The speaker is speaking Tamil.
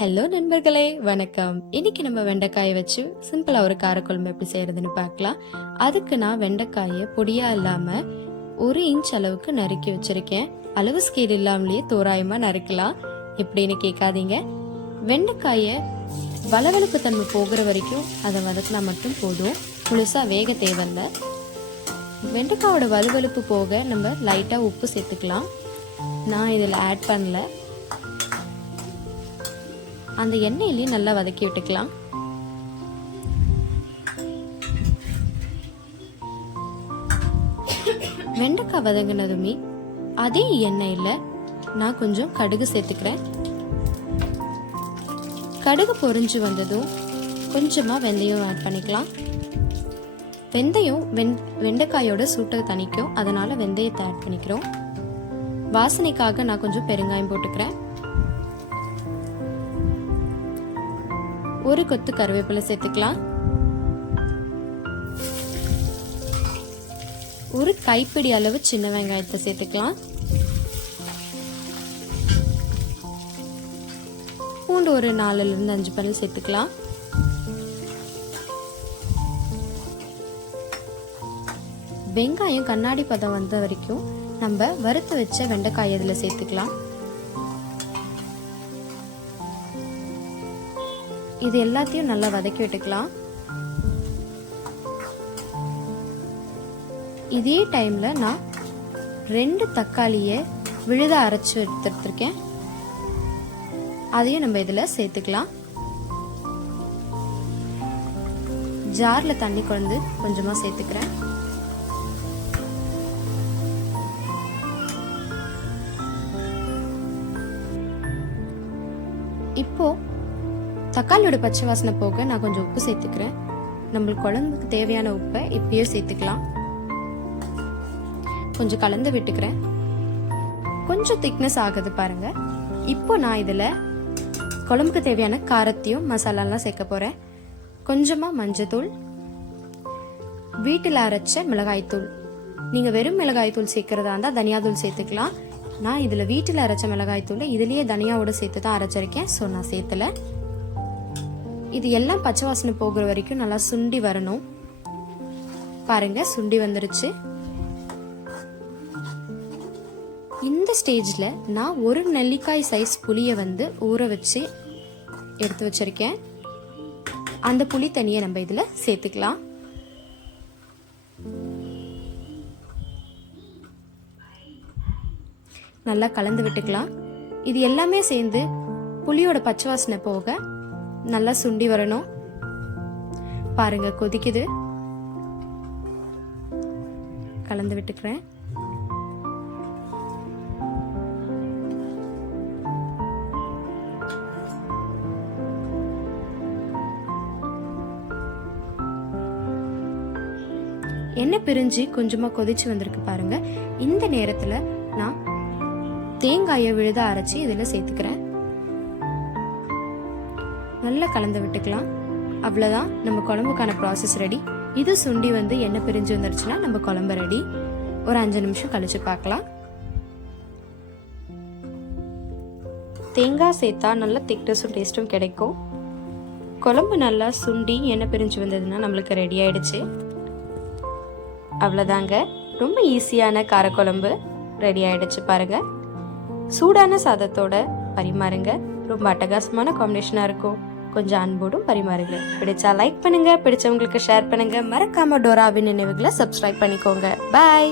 ஹலோ நண்பர்களே, வணக்கம். இன்னைக்கு நம்ம வெண்டைக்காயை வச்சு சிம்பிளா ஒரு காரக்குழம்பு எப்படி செய்யறதுன்னு பார்க்கலாம். அதுக்கு நான் வெண்டைக்காயை பொடியா இல்லாம 1 இன்ச் அளவுக்கு நறுக்கி வச்சிருக்கேன். அளவு ஸ்கேல் இல்லாமலேயே தோராயமா நறுக்கலாம். எப்படின்னு கேட்காதீங்க. வெண்டைக்காயை வளவளப்பு தன்மை போகிற வரைக்கும் அதை வதக்கினா மட்டும் போதும். முழுசா வேக தேவையில்ல. வெண்டைக்காயோட வலுவலுப்பு போக நம்ம லைட்டா உப்பு சேர்த்துக்கலாம். நான் இதில் ஆட் பண்ணல. அந்த எண்ணெயிலேயே நல்லா வதக்கி விட்டுக்கலாம். வெண்டைக்காய் வதங்கினதுமே அதே எண்ணெயில நான் கொஞ்சம் கடுகு சேர்த்துக்கிறேன். கடுகு பொரிஞ்சு வந்ததும் கொஞ்சமா வெந்தயம் ஆட் பண்ணிக்கலாம். வெந்தயம் வெண்டைக்காயோட சூட்டை தணிக்கும், அதனால வெந்தயத்தை ஆட் பண்ணிக்கிறோம். வாசனைக்காக நான் கொஞ்சம் பெருங்காயம் போட்டுக்கிறேன். ஒரு கொத்து கருவேப்பிலை சேர்த்துக்கலாம். ஒரு கைப்பிடி அளவு சின்ன வெங்காயத்தை சேர்த்துக்கலாம். பூண்டு ஒரு 4-5 பல் சேர்த்துக்கலாம். வெங்காயம் கண்ணாடி பதம் வந்த வரைக்கும் நம்ம வறுத்து வச்ச வெண்டைக்காய் இதுல சேர்த்துக்கலாம். இது எல்லாத்தையும் நல்லா வதக்கி விட்டுக்கலாம். இதே டைம்ல நான் 2 தக்காளியை விழுத அரைச்சு எடுத்துருக்கேன். அதையும் நம்ம இதுல சேர்த்துக்கலாம். ஜார்ல தண்ணி கலந்து கொஞ்சமா சேர்த்துக்கிறேன். இப்போ தக்காளியோட பச்சை வாசனை போக நான் கொஞ்சம் உப்பு சேர்த்துக்கிறேன். நம்மளுக்கு குழம்புக்கு தேவையான உப்பை இப்பயே சேர்த்துக்கலாம். கொஞ்சம் கலந்து விட்டுக்கிறேன். கொஞ்சம் திக்னஸ் ஆகுது பாருங்க. இப்போ நான் இதுல குழம்புக்கு தேவையான காரத்தையும் மசாலாலாம் சேர்க்க போறேன். கொஞ்சமா மஞ்சத்தூள், வீட்டில் அரைச்ச மிளகாய்த்தூள். நீங்க வெறும் மிளகாய்த்தூள் சேர்க்கறதா இருந்தா தனியாத்தூள் சேர்த்துக்கலாம். நான் இதுல வீட்டில் அரைச்ச மிளகாய்த்தூள் இதுலயே தனியாவோட சேர்த்து தான் அரைச்சிருக்கேன். ஸோ நான் சேர்த்துல. இது எல்லாம் பச்சை வாசனை போகிற வரைக்கும் நல்லா சுண்டி வரணும். பாருங்க, சுண்டி வந்துருச்சு. இந்த ஸ்டேஜ்ல நான் ஒரு நெல்லிக்காய் சைஸ் புளியை ஊற வச்சு எடுத்து வச்சிருக்கேன். அந்த புளி தண்ணியை நம்ம இதுல சேர்த்துக்கலாம். நல்லா கலந்து விட்டுக்கலாம். இது எல்லாமே சேர்ந்து புளியோட பச்சை வாசனை போக நல்லா சுண்டி வரணும். பாருங்க, கொதிக்குது. கலந்து விட்டுக்கிறேன். எண்ணெய் பிரிஞ்சு கொஞ்சமா கொதிச்சு வந்திருக்கு பாருங்க. இந்த நேரத்துல நான் தேங்காயை விழுத அரைச்சி இதுல சேர்த்துக்கிறேன். நல்லா கலந்து விட்டுக்கலாம். அவ்வளவுதான், நம்ம குழம்புக்கான ப்ராசஸ் ரெடி. இது சுண்டி எண்ணெய் பிரிஞ்சு வந்துருச்சுன்னா நம்ம குழம்பு ரெடி. ஒரு 5 நிமிஷம் கழிச்சு பார்க்கலாம். தேங்காய் சேர்த்தா நல்ல திக்னஸும் டேஸ்டும் கிடைக்கும். குழம்பு நல்லா சுண்டி எண்ணெய் பிரிஞ்சு வந்ததுன்னா நம்மளுக்கு ரெடி ஆயிடுச்சு. அவ்வளோதாங்க, ரொம்ப ஈஸியான காரக்குழம்பு ரெடி ஆயிடுச்சு பாருங்க. சூடான சாதத்தோட பரிமாறுங்க. ரொம்ப அட்டகாசமான காம்பினேஷனா இருக்கும். கொஞ்சம் அன்போடும் பரிமாறுங்க. பிடிச்சா லைக் பண்ணுங்க, பிடிச்சவங்களுக்கு ஷேர் பண்ணுங்க. மறக்காம டோராவின் நினைவுகளை சப்ஸ்கிரைப் பண்ணிக்கோங்க. பாய்.